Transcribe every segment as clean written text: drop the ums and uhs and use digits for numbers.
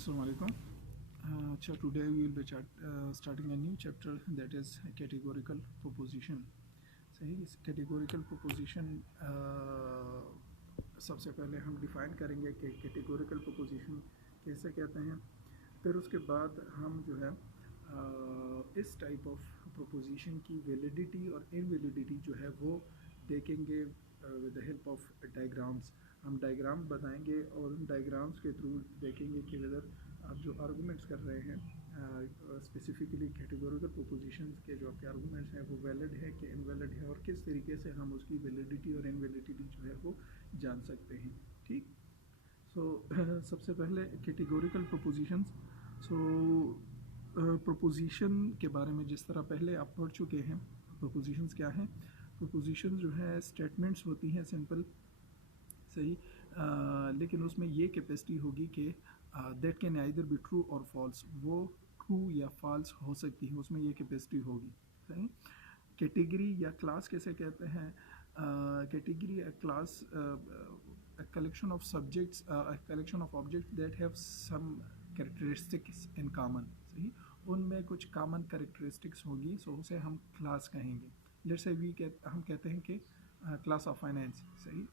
Assalamu alaikum. So today we will be starting a new chapter, that is categorical proposition. सही, categorical proposition सबसे पहले हम define करेंगे कि categorical proposition कैसे कहते हैं। फिर उसके बाद हम जो है इस टाइप ऑफ proposition की validity और invalidity जो है वो देखेंगे with the help of diagrams. हम डायग्राम बताएंगे और उन डायग्राम्स के थ्रू देखेंगे कि वेदर आप जो आर्गूमेंट्स कर रहे हैं स्पेसिफिकली कैटेगोरिकल प्रोपोजिशंस के जो आपके आर्गूमेंट्स हैं वो वैलिड है कि इनवैलिड है, और किस तरीके से हम उसकी वैलिडिटी और इनवैलिडिटी जो है वो जान सकते हैं। ठीक, सो सबसे पहले कैटेगोरिकल प्रोपोजिशंस। प्रोपोजिशन के बारे में जिस तरह पहले आप पढ़ चुके हैं, प्रोपोजिशंस क्या हैं। प्रोपोजिशन जो है स्टेटमेंट्स होती हैं सिंपल, सही, लेकिन उसमें ये कैपेसिटी होगी कि that can either be true और फॉल्स, वो ट्रू या फॉल्स हो सकती है, उसमें ये कैपेसिटी होगी। सही, कैटेगरी या क्लास कैसे कहते हैं। कैटेगरी या class collection of subjects, collection of objects that have some characteristics in common. सही, उनमें कुछ कॉमन कैरेक्टरिस्टिक्स होगी, सो उसे हम क्लास कहेंगे। लेट्स से हम कहते हैं कि क्लास ऑफ फाइनेंस। सही,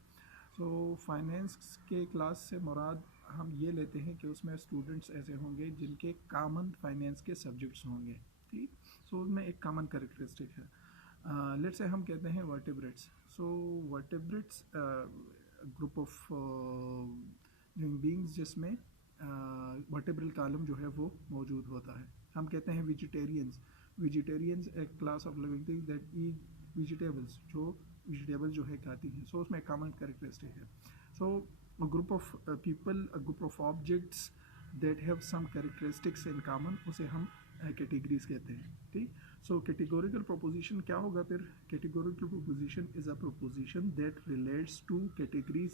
सो फाइनेंस के क्लास से मुराद हम ये लेते हैं कि उसमें स्टूडेंट्स ऐसे होंगे जिनके कॉमन फाइनेंस के सब्जेक्ट्स होंगे। ठीक, सो उसमें एक कॉमन कैरेक्टरिस्टिक है। लेट्स से हम कहते हैं vertebrates. So vertebrates group of living beings जिसमें वर्टिब्रल कॉलम जो है वो मौजूद होता है। हम कहते हैं वेजिटेरियंस। वेजिटेरियंस एक class of living things that eat vegetables, जो वेजिटेबल जो है खाती हैं। सो उसमें कॉमन कैरेक्टरिस्टिक है। सो a group of people, a group of objects that have some characteristics in common, उसे हम कैटेगरीज कहते हैं। ठीक, सो कैटेगोरिकल प्रोपोजिशन क्या होगा फिर। Categorical proposition is a proposition that relates two categories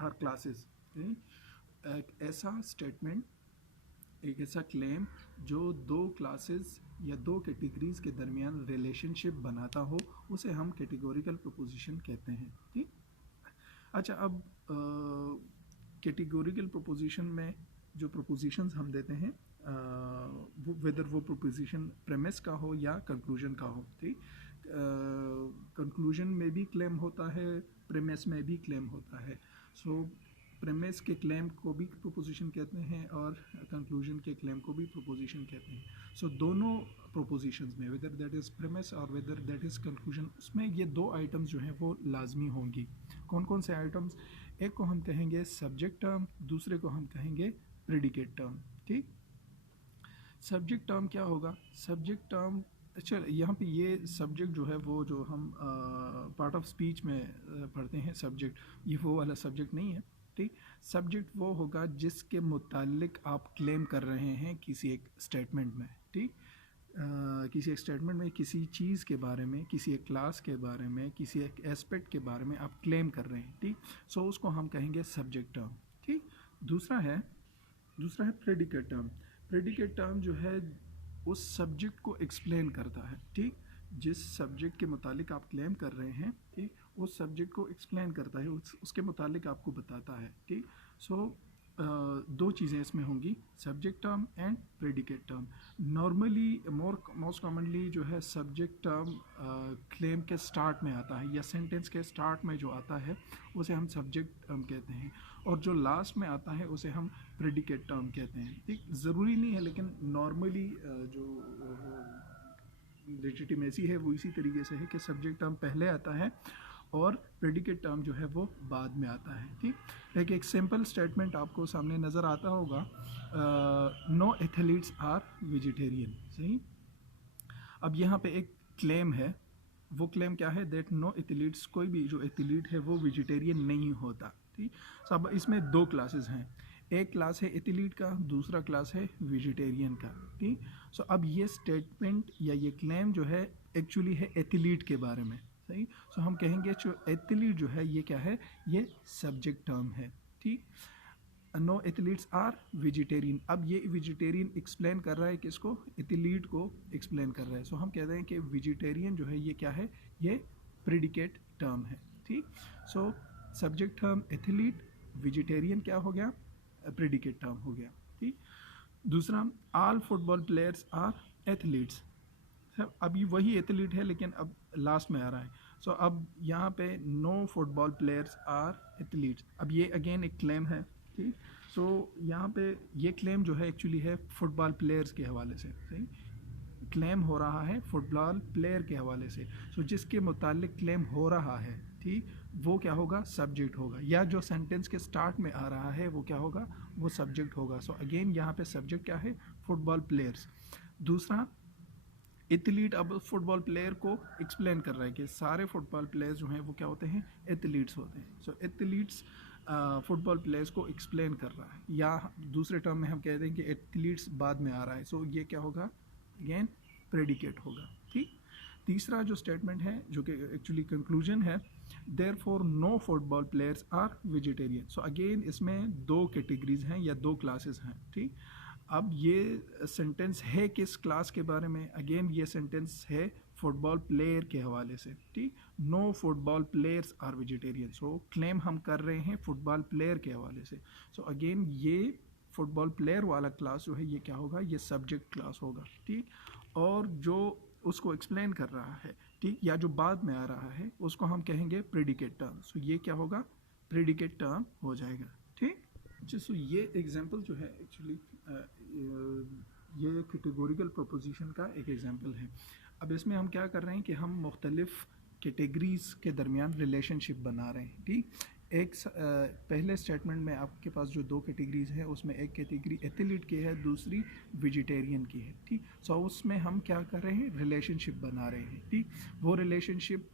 और क्लासेस। एक ऐसा स्टेटमेंट, एक ऐसा क्लेम जो दो क्लासेस या दो कैटेगरीज के दरमियान रिलेशनशिप बनाता हो, उसे हम कैटेगोरिकल प्रोपोजिशन कहते हैं। ठीक, अच्छा, अब कैटेगोरिकल प्रोपोजिशन में जो प्रोपोजिशंस हम देते हैं वेदर वो प्रोपोजिशन प्रेमिस का हो या कंक्लूजन का हो। ठीक, कंक्लूजन में भी क्लेम होता है, प्रेमिस में भी क्लेम होता है। सो प्रेमिस के क्लेम को भी प्रोपोजिशन कहते हैं और कंक्लूजन के क्लेम को भी प्रोपोजिशन कहते हैं। सो दोनों प्रोपोजिशंस में वेदर दैट इज़ प्रेमिस और वेदर दैट इज़ कंक्लूजन, उसमें ये दो आइटम्स जो हैं वो लाजमी होंगी। कौन कौन से आइटम्स। एक को हम कहेंगे सब्जेक्ट टर्म, दूसरे को हम कहेंगे प्रेडिकेट टर्म। ठीक, सब्जेक्ट टर्म क्या होगा। सब्जेक्ट टर्म, अच्छा यहाँ पे ये सब्जेक्ट जो है वो जो हम पार्ट ऑफ स्पीच में पढ़ते हैं सब्जेक्ट, ये वो वाला सब्जेक्ट नहीं है। ठीक, सब्जेक्ट वो होगा जिसके मुतालिक आप क्लेम कर रहे हैं किसी एक स्टेटमेंट में। ठीक, किसी एक स्टेटमेंट में किसी चीज़ के बारे में, किसी एक क्लास के बारे में, किसी एक एस्पेक्ट के बारे में आप क्लेम कर रहे हैं। ठीक, सो उसको हम कहेंगे सब्जेक्ट टर्म। ठीक, दूसरा है प्रेडिकेट टर्म। प्रेडिकेट टर्म जो है उस सब्जेक्ट को एक्सप्लेन करता है। ठीक, जिस सब्जेक्ट के मुतालिक आप क्लेम कर रहे हैं, ठीक, उस सब्जेक्ट को एक्सप्लेन करता है, उसके मुतालिक आपको बताता है। ठीक, सो दो चीज़ें इसमें होंगी, subject term and predicate term. Normally most commonly जो है सब्जेक्ट टर्म क्लेम के स्टार्ट में आता है या सेंटेंस के स्टार्ट में जो आता है उसे हम सब्जेक्ट टर्म कहते हैं, और जो लास्ट में आता है उसे हम प्रेडिकेट टर्म कहते हैं। ठीक, ज़रूरी नहीं है, लेकिन नॉर्मली जो लेजिटिमेसी है वो इसी तरीके से है कि सब्जेक्ट टर्म पहले आता है और प्रेडिकेट टर्म जो है वो बाद में आता है। ठीक, एक सिंपल स्टेटमेंट आपको सामने नज़र आता होगा, नो एथलीट्स आर वेजिटेरियन। सही, अब यहाँ पे एक क्लेम है, वो क्लेम क्या है, दैट नो एथलीट्स, कोई भी जो एथलीट है वो वेजिटेरियन नहीं होता। ठीक, सब इसमें दो क्लासेस हैं, एक क्लास है एथलीट का, दूसरा क्लास है वेजिटेरियन का। ठीक, सो अब ये स्टेटमेंट या ये क्लेम जो है एक्चुअली है एथलीट के बारे में। सही, सो हम कहेंगे जो एथलीट जो है ये क्या है, ये सब्जेक्ट टर्म है। ठीक, नो एथलीट्स आर वेजिटेरियन, अब ये वेजिटेरियन एक्सप्लेन कर रहा है किसको, एथलीट को एक्सप्लेन कर रहा है। सो हम कहते हैं कि वेजिटेरियन जो है ये क्या है, ये प्रेडिकेट टर्म है। ठीक, so subject term athlete, vegetarian क्या हो गया, प्रेडिकेट टर्म हो गया। ठीक, दूसरा, all football players are athletes. अब ये वही एथलीट है लेकिन अब लास्ट में आ रहा है। सो अब यहाँ पे no football players are athletes. अब ये अगेन एक क्लेम है, ठीक। सो यहाँ पे ये क्लेम जो है एक्चुअली है फुटबॉल प्लेयर्स के हवाले से, सही। क्लेम हो रहा है फुटबॉल प्लेयर के हवाले से। सो जिसके मुतालिक क्लेम हो रहा है, ठीक, वो क्या होगा, सब्जेक्ट होगा, या जो सेंटेंस के स्टार्ट में आ रहा है वो क्या होगा, वो सब्जेक्ट होगा। सो अगेन यहाँ पे सब्जेक्ट क्या है, फुटबॉल प्लेयर्स। दूसरा, एथलीट अब फुटबॉल प्लेयर को एक्सप्लेन कर रहा है कि सारे फुटबॉल प्लेयर्स जो हैं वो क्या होते हैं, एथलीट्स होते हैं। सो एथलीट्स फुटबॉल प्लेयर्स को एक्सप्लेन कर रहा है, या दूसरे टर्म में हम कह दें कि एथलीट्स बाद में आ रहा है। सो ये क्या होगा, अगेन प्रेडिकेट होगा, ठीक। तीसरा जो स्टेटमेंट है जो कि एक्चुअली कंक्लूजन है, therefore no football players are vegetarian. So again इसमें दो कैटेगरीज हैं या दो क्लासेस हैं, ठीक। अब ये सेंटेंस है किस क्लास के बारे में, अगेन ये सेंटेंस है फुटबॉल प्लेयर के हवाले से, ठीक। No football players are vegetarian. So claim हम कर रहे हैं फुटबॉल प्लेयर के हवाले से। सो अगेन ये फुटबॉल प्लेयर वाला क्लास जो है ये क्या होगा, ये सब्जेक्ट क्लास होगा, ठीक। और जो उसको एक्सप्लेन कर रहा है, ठीक, या जो बाद में आ रहा है उसको हम कहेंगे प्रेडिकेट टर्म। सो ये क्या होगा, प्रेडिकेट टर्म हो जाएगा, ठीक। अच्छा, सो ये एग्जांपल जो है एक्चुअली ये कैटेगोरिकल प्रोपोजिशन का एक एग्जांपल है। अब इसमें हम क्या कर रहे हैं कि हम मुख्तलिफ कैटेगरीज के दरमियान रिलेशनशिप बना रहे हैं, ठीक। एक पहले स्टेटमेंट में आपके पास जो दो कैटेगरीज हैं उसमें एक कैटेगरी एथलीट की है, दूसरी वेजिटेरियन की है, ठीक। सो उसमें हम क्या कर रहे हैं, रिलेशनशिप बना रहे हैं, ठीक। वो रिलेशनशिप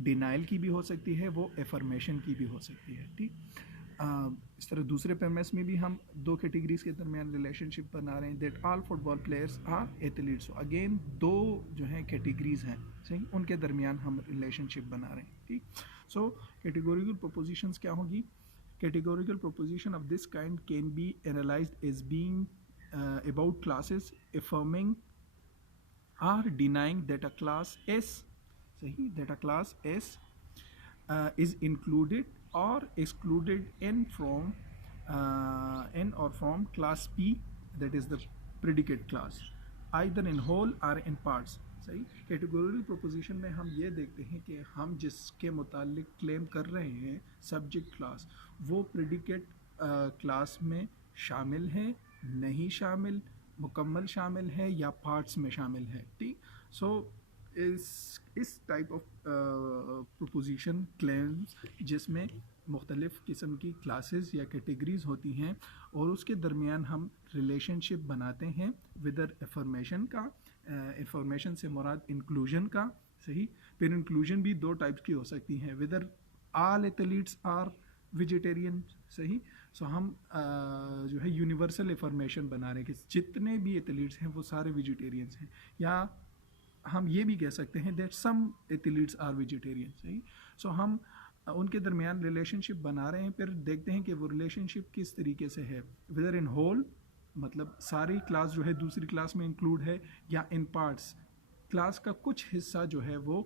डिनाइल की भी हो सकती है, वो एफर्मेशन की भी हो सकती है, ठीक। इस तरह दूसरे प्रेमिस में भी हम दो कैटेगरीज के दरमियान रिलेशनशिप बना रहे हैं, that all football players are athletes. Again दो जो हैं कैटेगरीज हैं, सही, उनके दरमियान हम रिलेशनशिप बना रहे हैं, ठीक। सो कैटेगोरिकल प्रोपोजिशंस क्या होगी, categorical proposition of this kind can be analysed as being about classes affirming or denying that a class S, सही, that a class S is included or excluded in or from class P, that is the predicate class, either in whole or in parts, सही। Categorical proposition में हम ये देखते हैं कि हम जिसके मुतालिक क्लेम कर रहे हैं सब्जेक्ट क्लास, वो प्रेडिकेट क्लास में शामिल है, नहीं शामिल, मुकम्मल शामिल है, या पार्ट्स में शामिल है, ठीक। सो इस टाइप ऑफ प्रोपोजिशन क्लेम्स जिसमें मुख्तलिफ़ किस्म की क्लासेस या कैटेगरीज होती हैं और उसके दरमियान हम रिलेशनशिप बनाते हैं विदर एफर्मेशन का, इंफॉर्मेशन से मुराद इंक्लूजन का, सही। फिर इंक्लूजन भी दो टाइप्स की हो सकती हैं, विदर ऑल एथलीट्स आर वेजिटेरियन, सही। सो हम जो है यूनिवर्सल इंफॉर्मेशन बना रहे हैं कि जितने भी एथलीट्स हैं वो सारे वेजिटेरियंस हैं, या हम ये भी कह सकते हैं that some athletes are vegetarian, सही। सो हम उनके दरमियान रिलेशनशिप बना रहे हैं, फिर देखते हैं कि वो रिलेशनशिप किस तरीके से है, वेदर इन होल, मतलब सारी क्लास जो है दूसरी क्लास में इंक्लूड है, या इन पार्ट्स, क्लास का कुछ हिस्सा जो है वो,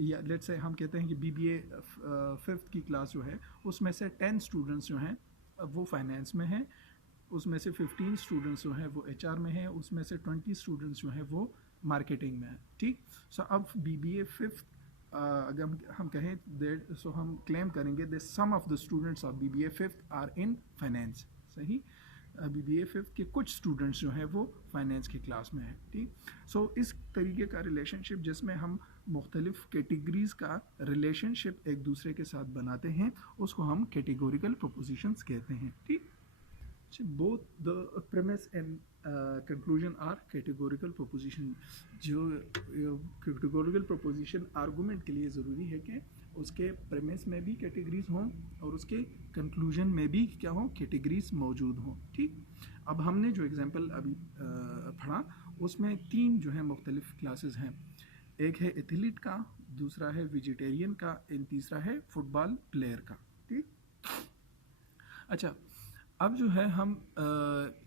या लेट्स से हम कहते हैं कि BBA 5th की क्लास जो है उसमें से 10 स्टूडेंट्स जो हैं वो फाइनेंस में हैं, उसमें से 15 स्टूडेंट्स जो हैं वो HR में हैं, उसमें से 20 स्टूडेंट्स जो हैं वो मार्केटिंग में है, ठीक। सो अब BBA 5th अगर हम कहें दैट, सो हम क्लेम करेंगे that some of the students of BBA 5th are in finance, सही। BBA 5th के कुछ स्टूडेंट्स जो हैं वो फाइनेंस की क्लास में है, ठीक। सो इस तरीके का रिलेशनशिप जिसमें हम मुख्तलिफ कैटेगरीज का रिलेशनशिप एक दूसरे के साथ बनाते हैं उसको हम कैटेगोरिकल प्रोपोजिशंस कहते हैं, ठीक। both the premise and conclusion are categorical proposition। जो categorical proposition argument के लिए ज़रूरी है कि उसके premise में भी categories हों और उसके conclusion में भी क्या हो, categories मौजूद हों, ठीक। अब हमने जो example अभी पढ़ा उसमें तीन जो है मुख्तलिफ classes हैं, एक है एथलीट का, दूसरा है वेजिटेरियन का, एंड तीसरा है फुटबॉल प्लेयर का, ठीक। अच्छा, अब जो है हम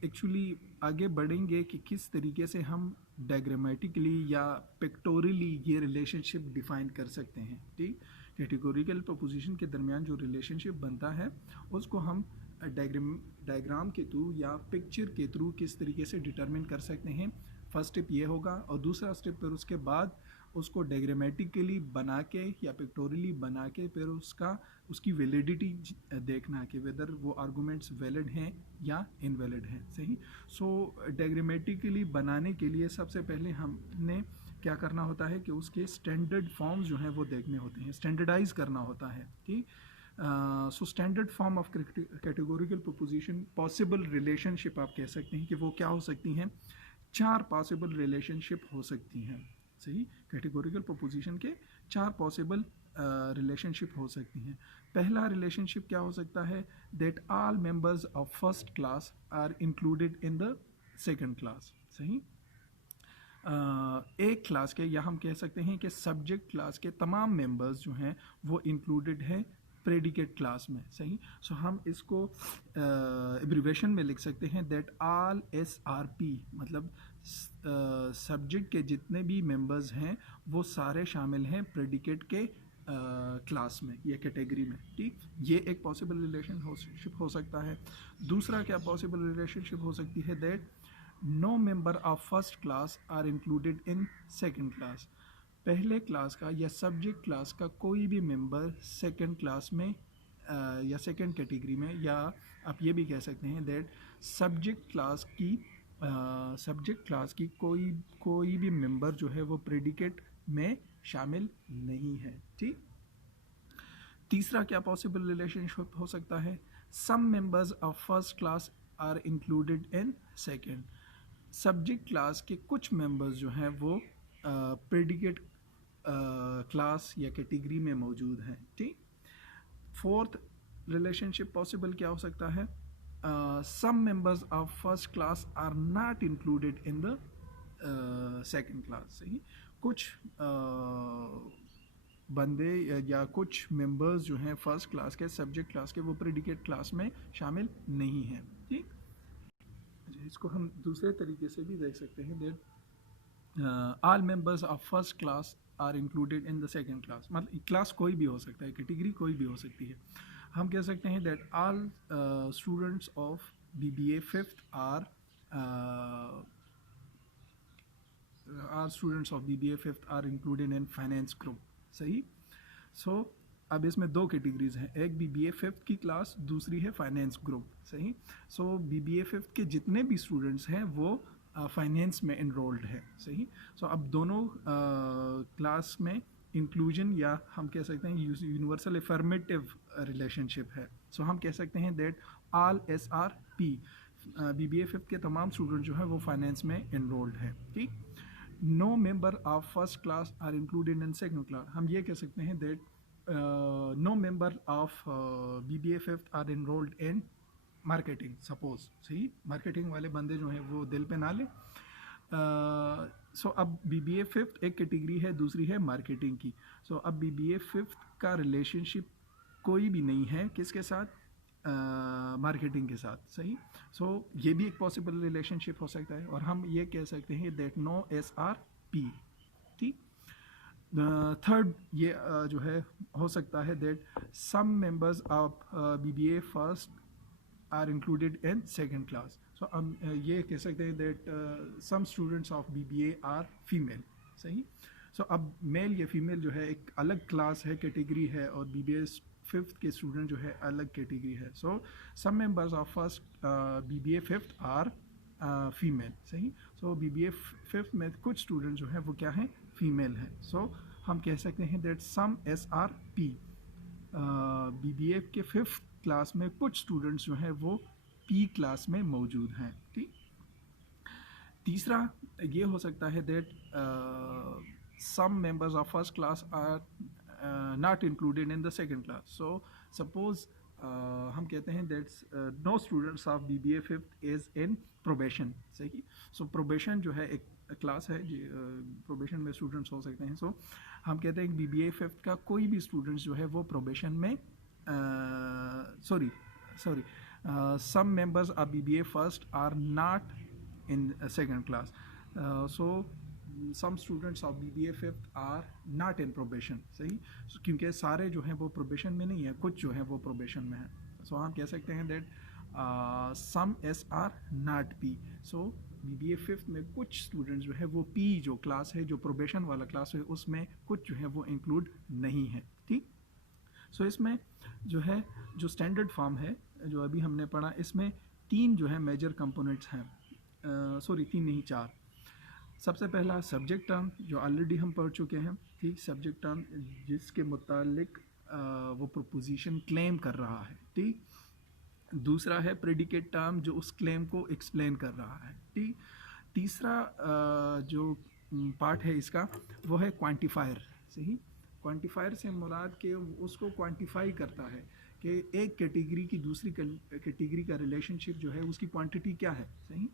एक्चुअली आगे बढ़ेंगे कि किस तरीके से हम डायग्रामेटिकली या पिक्टोरियली ये रिलेशनशिप डिफ़ाइन कर सकते हैं, ठीक। कैटेगोरिकल प्रोपोजिशन के दरमियान जो रिलेशनशिप बनता है उसको हम डायग्राम के थ्रू या पिक्चर के थ्रू किस तरीके से डिटरमिन कर सकते हैं। फर्स्ट स्टेप ये होगा, और दूसरा स्टेप फिर उसके बाद उसको डायग्रामेटिकली बना के या पिक्टोरियली बना के फिर उसकी वैलिडिटी देखना कि वेदर वो आर्गूमेंट्स वैलिड हैं या इनवैलिड हैं। सही। सो डायग्रामेटिकली बनाने के लिए सबसे पहले हमने क्या करना होता है कि उसके स्टैंडर्ड फॉर्म्स जो हैं वो देखने होते हैं, स्टैंडर्डाइज करना होता है। ठीक। So standard form of categorical proposition, possible relationship आप कह सकते हैं कि वो क्या हो सकती हैं। 4 पॉसिबल रिलेशनशिप हो सकती हैं। सही। कैटेगोरिकल प्रोपोजिशन के 4 पॉसिबल रिलेशनशिप हो सकती हैं। पहला रिलेशनशिप क्या हो सकता है, that all members of first class are included in the second class. सही। एक क्लास के, या हम कह सकते हैं कि सब्जेक्ट क्लास के तमाम मेंबर्स जो हैं वो इंक्लूडेड हैं प्रेडिकेट क्लास में। सही। सो हम इसको एब्रीवेशन में लिख सकते हैं दैट ऑल SRP, मतलब सब्जेक्ट के जितने भी मेंबर्स हैं वो सारे शामिल हैं प्रेडिकेट के क्लास में या कैटेगरी में। ठीक। ये एक पॉसिबल रिलेशनशिप हो सकता है। दूसरा क्या पॉसिबल रिलेशनशिप हो सकती है, that no member of first class are included in second class. पहले क्लास का या सब्जेक्ट क्लास का कोई भी मेंबर सेकेंड क्लास में या सेकेंड कैटेगरी में, या आप ये भी कह सकते हैं दैट सब्जेक्ट क्लास की कोई भी मेंबर जो है वो प्रेडिकेट में शामिल नहीं है। ठीक। तीसरा क्या पॉसिबल रिलेशनशिप हो सकता है, some members of first class are included in second. Subject class के कुछ मेंबर्स जो हैं वो प्रेडिकेट क्लास या कैटेगरी में मौजूद हैं। ठीक। फोर्थ रिलेशनशिप पॉसिबल क्या हो सकता है, some members of first class are not included in the second class. सही। कुछ बंदे या कुछ मेंबर्स जो हैं फर्स्ट क्लास के सब्जेक्ट क्लास के वो प्रेडिकेट क्लास में शामिल नहीं हैं। ठीक। इसको हम दूसरे तरीके से भी देख सकते हैं, that all members of first class are included in the second class. मतलब क्लास कोई भी हो सकता है, कैटेगरी कोई भी हो सकती है। हम कह सकते हैं that all students of BBA fifth are students of BBA fifth are included in finance group. सही। सो अब इसमें 2 कैटेगरीज हैं, एक BBA फिफ्थ की क्लास, दूसरी है फाइनेंस ग्रुप। सही। सो BBA फिफ्थ के जितने भी स्टूडेंट्स हैं वो फाइनेंस में इनरोल्ड है। सही। सो अब दोनों क्लास में इंक्लूजन, या हम कह सकते हैं यूनिवर्सल एफर्मेटिव रिलेशनशिप है। सो हम कह सकते हैं that all SRP, BBA fifth के तमाम स्टूडेंट जो हैं वो फाइनेंस में इनरोल्ड है। ठीक। No member of first class are included in second class. हम ये कह सकते हैं that no member of BBA fifth are enrolled in marketing, suppose. सही। मार्केटिंग वाले बंदे जो हैं वो दिल पे ना लें। सो अब BBA फिफ्थ एक कैटेगरी है, दूसरी है मार्केटिंग की। सो अब BBA फिफ्थ का रिलेशनशिप कोई भी नहीं है किसके साथ, मार्केटिंग के साथ। सही। सो ये भी एक पॉसिबल रिलेशनशिप हो सकता है, और हम ये कह सकते हैं दैट नो SRP। ठीक। थर्ड ये जो है हो सकता है that some members of BBA first are included in second class. So हम ये कह सकते हैं that some students of BBA are female. सही। सो अब मेल या फीमेल जो है एक अलग क्लास है, कैटेगरी है, और BBA फिफ्थ के स्टूडेंट जो है अलग कैटेगरी है। So some members of first BBA fifth are female. सही। सो BBA फिफ्थ में कुछ स्टूडेंट जो है वो क्या है, फीमेल है। सो हम कह सकते हैं दैट सम SRP, BBA के फिफ्थ क्लास में कुछ स्टूडेंट्स जो हैं वो P क्लास में मौजूद हैं। ठीक। तीसरा ये हो सकता है that some members of first class are not included in the second class. So suppose हम कहते हैं that no students of BBA fifth is in probation. सही। सो प्रोबेशन जो है एक क्लास है, प्रोबेशन में स्टूडेंट्स हो सकते हैं। सो हम कहते हैं कि BBA फिफ्थ का कोई भी स्टूडेंट्स जो है वो प्रोबेशन में, some members of BBA first are not in second class. So some students of BBA fifth are not in probation. सही। क्योंकि सारे जो हैं वो प्रोबेशन में नहीं है, कुछ जो हैं वो प्रोबेशन में है। सो हम कह सकते हैं that some S are not P. So BBA 5th में कुछ स्टूडेंट्स जो है वो P जो क्लास है, जो प्रोबेशन वाला क्लास है, उसमें कुछ जो है वो इंक्लूड नहीं है। ठीक। सो इसमें जो है जो स्टैंडर्ड फॉर्म है जो अभी हमने पढ़ा, इसमें 3 जो है मेजर कंपोनेंट्स हैं, सॉरी 3 नहीं 4। सबसे पहला सब्जेक्ट टर्म जो ऑलरेडी हम पढ़ चुके हैं। ठीक, सब्जेक्ट टर्म जिसके मुतालिक वो प्रोपोजिशन क्लेम कर रहा है। ठीक। दूसरा है प्रेडिकेट टर्म जो उस क्लेम को एक्सप्लेन कर रहा है। ठीक। तीसरा जो पार्ट है इसका वो है क्वांटिफायर। सही, क्वांटिफायर से मुराद के उसको क्वांटिफाई करता है कि एक कैटेगरी की दूसरी कैटेगरी का रिलेशनशिप जो है उसकी क्वांटिटी क्या है। सही।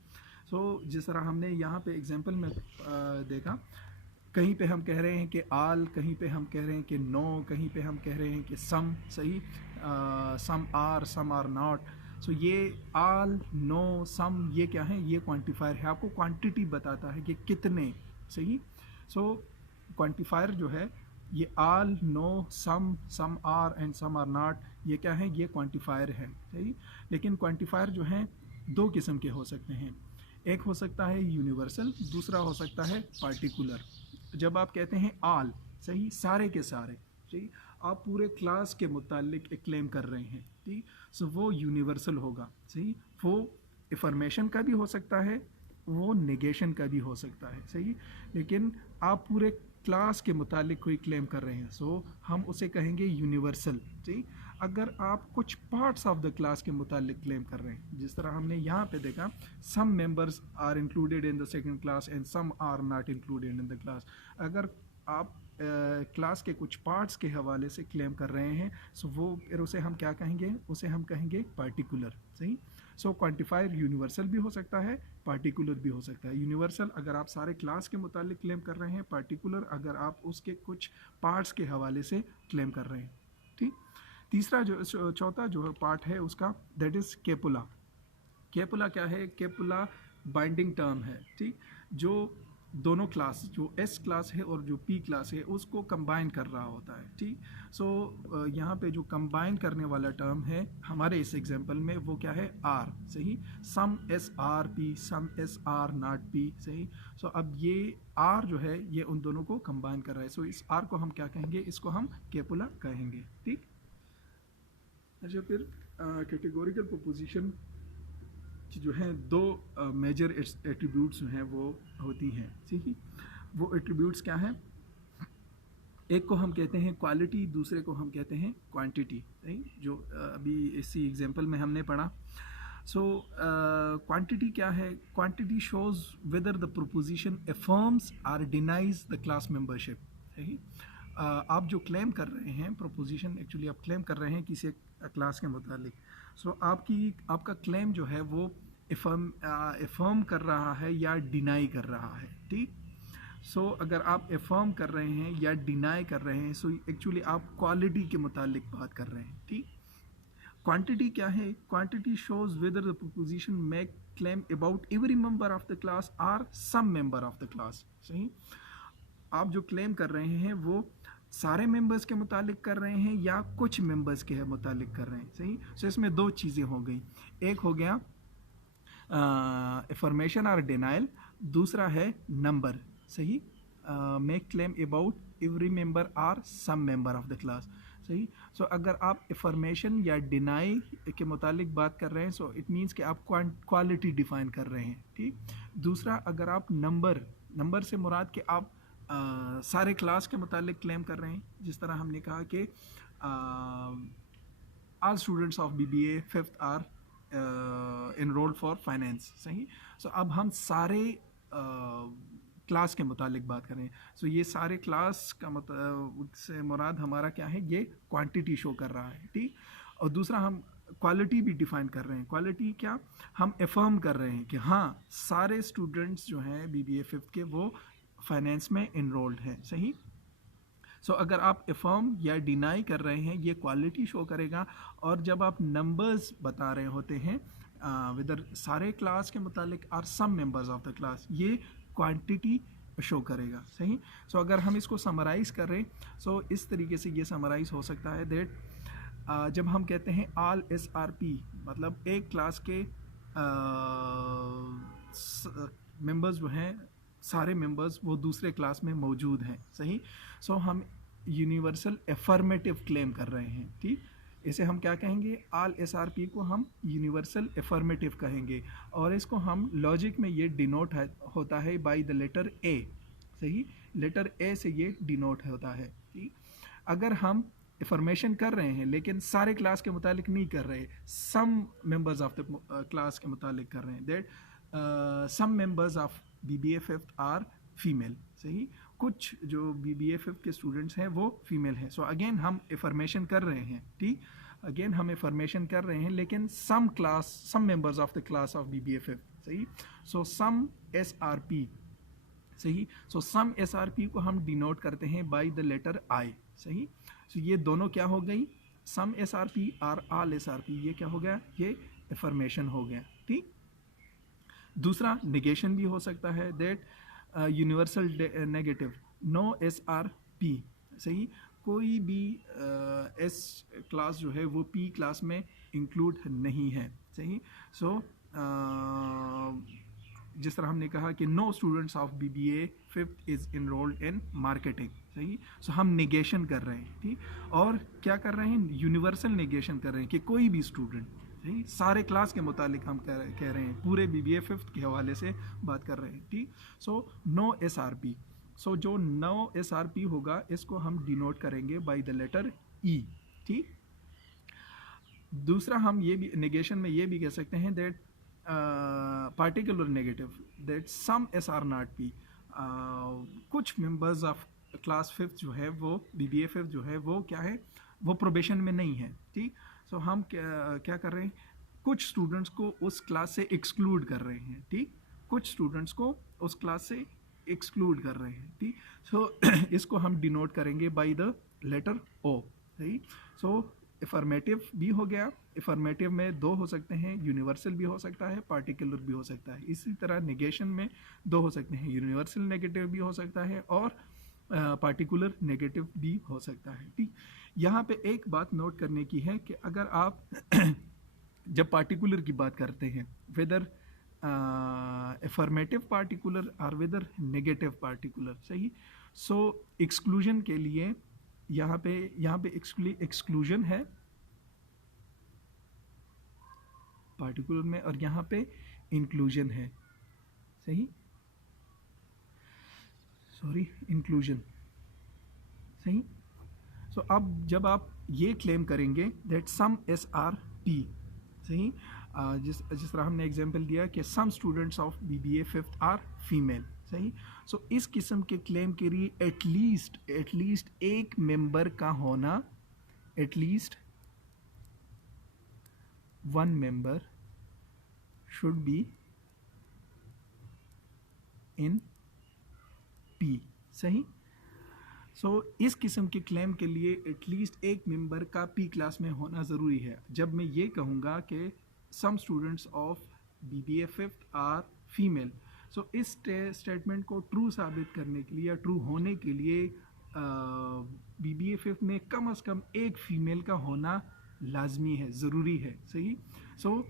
सो जिस तरह हमने यहाँ पे एग्जांपल में देखा, कहीं पे हम कह रहे हैं कि आल, कहीं पे हम कह रहे हैं कि नो, कहीं पे हम कह रहे हैं कि सम। सही, सम आर नॉट। सो ये आल, नो, सम ये क्या है, ये क्वांटिफायर है, आपको क्वांटिटी बताता है कि कितने। सही। सो क्वांटिफायर जो है ये all, no, some are and some are not, ये क्या है, ये क्वांटिफायर है। सही। लेकिन क्वांटिफायर जो हैं 2 किस्म के हो सकते हैं। एक हो सकता है यूनिवर्सल, दूसरा हो सकता है पार्टिकुलर। जब आप कहते हैं आल, सही, सारे के सारे, सही, आप पूरे क्लास के मुतालिक एक क्लेम कर रहे हैं। ठीक। सो वो यूनिवर्सल होगा। सही, वो इफर्मेशन का भी हो सकता है, वो नेगेशन का भी हो सकता है। सही, लेकिन आप पूरे क्लास के मुतालिक कोई क्लेम कर रहे हैं, सो हम उसे कहेंगे यूनिवर्सल। ठीक। अगर आप कुछ पार्ट्स ऑफ द क्लास के मुतालिक क्लेम कर रहे हैं, जिस तरह हमने यहाँ पे देखा, some members are included in the second class and some are not included in the class. अगर आप क्लास के कुछ पार्ट्स के हवाले से क्लेम कर रहे हैं, सो वो फिर उसे हम क्या कहेंगे, उसे हम कहेंगे पार्टिकुलर। सही। सो क्वांटिफायर यूनिवर्सल भी हो सकता है, पार्टिकुलर भी हो सकता है। यूनिवर्सल अगर आप सारे क्लास के मुतालिक क्लेम कर रहे हैं, पार्टिकुलर अगर आप उसके कुछ पार्ट्स के हवाले से क्लेम कर रहे हैं। ठीक। तीसरा जो चौथा जो पार्ट है उसका, दैट इज़ केपुला। केपुला क्या है, केपुला बाइंडिंग टर्म है। ठीक। जो दोनों क्लास, जो एस क्लास है और जो पी क्लास है, उसको कंबाइन कर रहा होता है। ठीक। सो यहाँ पे जो कंबाइन करने वाला टर्म है हमारे इस एग्जांपल में वो क्या है, आर। सही, some S are P, some S are not P. सही। सो अब ये आर जो है ये उन दोनों को कंबाइन कर रहा है। सो इस आर को हम क्या कहेंगे, इसको हम केपुला कहेंगे। ठीक। अच्छा, फिर कैटेगोरिकल प्रोपोजिशन जो है 2 मेजर एट्रीब्यूट्स जो हैं वो होती हैं। ठीक है, वो एट्रीब्यूट्स क्या हैं, एक को हम कहते हैं क्वालिटी, दूसरे को हम कहते हैं क्वांटिटी। जो अभी इसी एग्जांपल में हमने पढ़ा। सो क्वांटिटी क्या है, quantity shows whether the proposition affirms और डिनाइज द क्लास मेंबरशिप। सही, आप जो क्लेम कर रहे हैं प्रोपोजिशन, एक्चुअली आप क्लेम कर रहे हैं किसी क्लास के मुतालिक। सो आपका क्लेम जो है वो अफर्म कर रहा है या डिनाई कर रहा है। ठीक। सो अगर आप अफर्म कर रहे हैं या डिनाई कर रहे हैं, सो एक्चुअली आप क्वालिटी के मुतालिक बात कर रहे हैं। ठीक। क्वांटिटी क्या है, quantity shows whether the proposition make claim about every member of the class और सम मेंबर ऑफ द क्लास। सही, आप जो क्लेम कर रहे हैं वो सारे मेंबर्स के मुतालिक कर रहे हैं या कुछ मेंबर्स के मुतालिक कर रहे हैं। सही। सो इसमें 2 चीज़ें हो गई, एक हो गया अफर्मेशन और डिनाइल, दूसरा है नंबर। सही, make claim about every member और सम मेंबर ऑफ द क्लास। सही। सो अगर आप अफर्मेशन या डिनाई के मुतालिक बात कर रहे हैं, सो इट मीन्स कि आप क्वालिटी डिफाइन कर रहे हैं। ठीक। दूसरा, अगर आप नंबर से मुराद कि आप सारे क्लास के मुतालिक क्लेम कर रहे हैं, जिस तरह हमने कहा कि all students of BBA 5th are enrolled for finance. सही। सो अब हम सारे क्लास के मुतालिक बात करें, सो ये सारे क्लास का से मुराद हमारा क्या है, ये क्वांटिटी शो कर रहा है। ठीक। और दूसरा, हम क्वालिटी भी डिफाइन कर रहे हैं। क्वालिटी क्या, हम अफर्म कर रहे हैं कि हाँ सारे स्टूडेंट्स जो हैं BBA 5th के वो फाइनेंस में इनरोल्ड है। सही। सो अगर आप अफर्म या डिनाई कर रहे हैं, ये क्वालिटी शो करेगा। और जब आप नंबर्स बता रहे होते हैं विदर सारे क्लास के मुतालिक और some members of the class, ये क्वांटिटी शो करेगा। सही। सो अगर हम इसको समराइज़ करें, सो इस तरीके से ये समराइज़ हो सकता है दैट जब हम कहते हैं ऑल SRP मतलब एक क्लास के मेंबर्स जो हैं, सारे मेंबर्स वो दूसरे क्लास में मौजूद हैं, सही। सो हम यूनिवर्सल एफर्मेटिव क्लेम कर रहे हैं, ठीक। इसे हम क्या कहेंगे, ऑल SRP को हम यूनिवर्सल एफर्मेटिव कहेंगे, और इसको हम लॉजिक में ये डिनोट होता है बाय द लेटर A, सही। लेटर A से ये डिनोट होता है, ठीक। अगर हम इफॉर्मेशन कर रहे हैं लेकिन सारे क्लास के मुतालिक नहीं कर रहे, some members of the class के मुतालिक कर रहे हैं, that some members of BBA 5th are female, सही। कुछ जो BBA 5th के स्टूडेंट्स हैं वो फीमेल हैं। सो अगेन हम इफॉर्मेशन कर रहे हैं, ठीक। अगेन हम इफॉर्मेशन कर रहे हैं लेकिन some members of the class of BBA 5th, सही। सो सम SRP, सही। सो सम SRP को हम डिनोट करते हैं बाय द लेटर I, सही। सो ये दोनों क्या हो गई, सम SRP और ऑल SRP, ये क्या हो गया, ये इफॉर्मेशन हो गया, ठीक। दूसरा निगेशन भी हो सकता है, that universal negative no SRP, सही। कोई भी S क्लास जो है वो P क्लास में इंक्लूड नहीं है, सही। सो जिस तरह हमने कहा कि no students of BBA 5th is enrolled in marketing, सही। सो हम निगेशन कर रहे हैं, ठीक। और क्या कर रहे हैं, यूनिवर्सल निगेशन कर रहे हैं कि कोई भी स्टूडेंट, सही, सारे क्लास के मुतालिक हम कह रहे हैं, पूरे BBA 5th के हवाले से बात कर रहे हैं, ठीक। सो नो SRP, सो जो नो SRP होगा इसको हम डिनोट करेंगे बाय द लेटर E, ठीक। दूसरा हम ये भी नेगेशन में ये भी कह सकते हैं that particular negative, that some SR0P, कुछ मेंबर्स ऑफ क्लास 5th जो है वो BBA 5th जो है वो क्या है, वो प्रोबेशन में नहीं है, ठीक। सो हम क्या कर रहे हैं, कुछ स्टूडेंट्स को उस क्लास से एक्सक्लूड कर रहे हैं, ठीक। कुछ स्टूडेंट्स को उस क्लास से एक्सक्लूड कर रहे हैं, ठीक। सो इसको हम डिनोट करेंगे बाय द लेटर O, सही। सो इफॉर्मेटिव भी हो गया, इफॉर्मेटिव में दो हो सकते हैं, यूनिवर्सल भी हो सकता है, पार्टिकुलर भी हो सकता है। इसी तरह निगेशन में दो हो सकते हैं, यूनिवर्सल नेगेटिव भी हो सकता है और पार्टिकुलर नेगेटिव भी हो सकता है, ठीक। यहाँ पे एक बात नोट करने की है कि अगर आप जब पार्टिकुलर की बात करते हैं, वेदर इफॉर्मेटिव पार्टिकुलर और वेदर नेगेटिव पार्टिकुलर, सही। सो एक्सक्लूजन के लिए यहाँ पे एक्सक्लूजन है पार्टिकुलर में और यहाँ पे इंक्लूजन है, सही, सॉरी इंक्लूजन, सही। सो अब जब आप ये क्लेम करेंगे दैट सम SRP, सही, जिस तरह हमने एग्जांपल दिया कि some students of BBA 5th are female, सही। सो इस किस्म के क्लेम के लिए एटलीस्ट एक मेंबर का होना, at least one member should be in P, सही। सो इस किस्म के क्लेम के लिए एटलीस्ट एक मेंबर का P क्लास में होना ज़रूरी है। जब मैं ये कहूँगा कि some students of BBA 5th are female, so इस स्टेटमेंट को ट्रू साबित करने के लिए या ट्रू होने के लिए BBA 5th में कम से कम एक फीमेल का होना लाजमी है, ज़रूरी है, सही। सो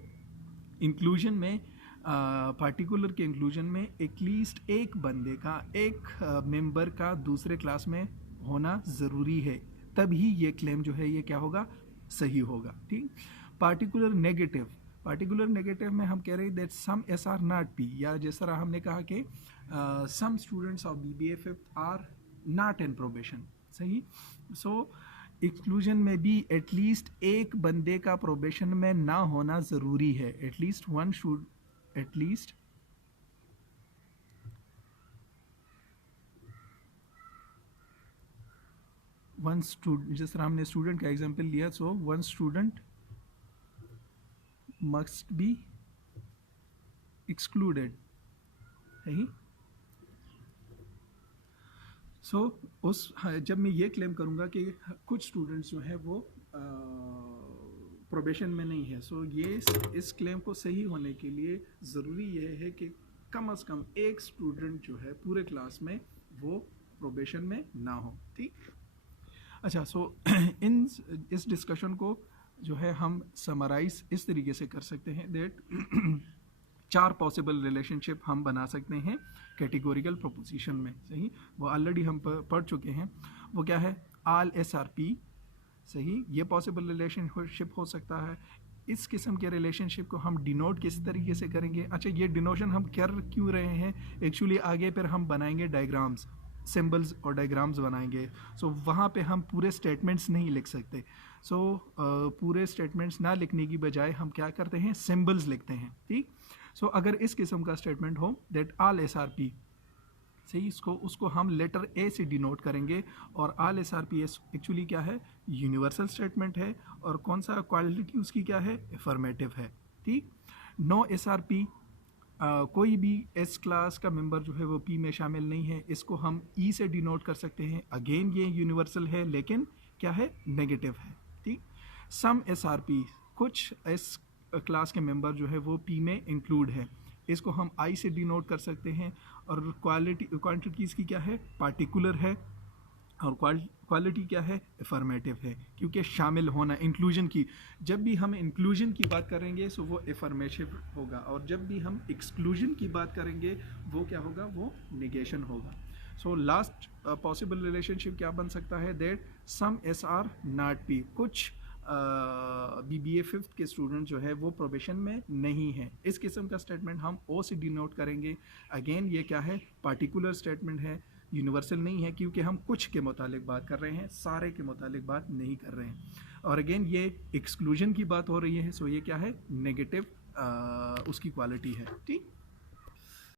इंक्लूजन में पार्टिकुलर के इंक्लूजन में एटलीस्ट एक बंदे का, एक मेंबर का दूसरे क्लास में होना ज़रूरी है, तभी ये क्लेम जो है ये क्या होगा, सही होगा, ठीक। पार्टिकुलर नेगेटिव में हम कह रहे हैं दैट सम SR0P, या जिस तरह हमने कहा कि some students of BBA 5th are not in probation, सही। सो एक्सक्लूजन में भी एटलीस्ट एक बंदे का प्रोबेशन में ना होना ज़रूरी है, at least one should, at least one student, जिस तरह हमने स्टूडेंट का एग्जांपल लिया, so one student must be excluded, सही। सो जब मैं ये क्लेम करूँगा कि कुछ स्टूडेंट्स जो है वो प्रोबेशन में नहीं है, सो ये इस क्लेम को सही होने के लिए ज़रूरी ये है कि कम से कम एक स्टूडेंट जो है पूरे क्लास में वो प्रोबेशन में ना हो, ठीक। अच्छा, सो इस डिस्कशन को जो है हम समराइज इस तरीके से कर सकते हैं दैट 4 पॉसिबल रिलेशनशिप हम बना सकते हैं कैटेगोरिकल प्रोपोजिशन में। सही, वो ऑलरेडी हम पढ़ चुके हैं। वो क्या है? All SRP। सही, ये पॉसिबल रिलेशनशिप हो सकता है। इस किस्म के रिलेशनशिप को हम डिनोट किस तरीके से करेंगे? अच्छा, ये डिनोशन हम कर क्यों रहे हैं? एक्चुअली आगे फिर हम बनाएंगे डायग्राम्स, सिंबल्स और डायग्राम्स बनाएंगे। सो वहाँ पे हम पूरे स्टेटमेंट्स नहीं लिख सकते। सो पूरे स्टेटमेंट्स ना लिखने की बजाय हम क्या करते हैं? सिंबल्स लिखते हैं। ठीक। सो अगर इस किस्म का स्टेटमेंट हो दैट ऑल SRP, सही, उसको हम लेटर ए से डिनोट करेंगे। और ऑल SRP एक्चुअली क्या है? यूनिवर्सल स्टेटमेंट है। और कौन सा क्वालिटी उसकी क्या है? अफर्मेटिव है। ठीक। नो SRP, कोई भी S क्लास का मेंबर जो है वो P में शामिल नहीं है, इसको हम E से डिनोट कर सकते हैं। अगेन ये यूनिवर्सल है लेकिन क्या है? नेगेटिव है। ठीक। सम SRP, कुछ S क्लास के मेंबर जो है वो P में इंक्लूड है, इसको हम I से डिनोट कर सकते हैं। और क्वांटिटीज़ की क्या है? पार्टिकुलर है। और क्वालिटी क्या है? अफर्मेटिव है, क्योंकि शामिल होना, इंक्लूजन की, जब भी हम इंक्लूजन की बात करेंगे सो वो अफर्मेटिव होगा, और जब भी हम एक्सक्लूजन की बात करेंगे वो क्या होगा? वो निगेशन होगा। सो लास्ट पॉसिबल रिलेशनशिप क्या बन सकता है? That some SR not P, कुछ BBA 5th के स्टूडेंट जो है वो प्रोबेशन में नहीं है, इस किस्म का स्टेटमेंट हम O से डिनोट करेंगे। अगेन ये क्या है? पार्टिकुलर स्टेटमेंट है, यूनिवर्सल नहीं है, क्योंकि हम कुछ के मुतालिक बात कर रहे हैं, सारे के मुतालिक बात नहीं कर रहे हैं। और अगेन ये एक्सक्लूजन की बात हो रही है, सो ये क्या है? नेगेटिव उसकी क्वालिटी है। ठीक।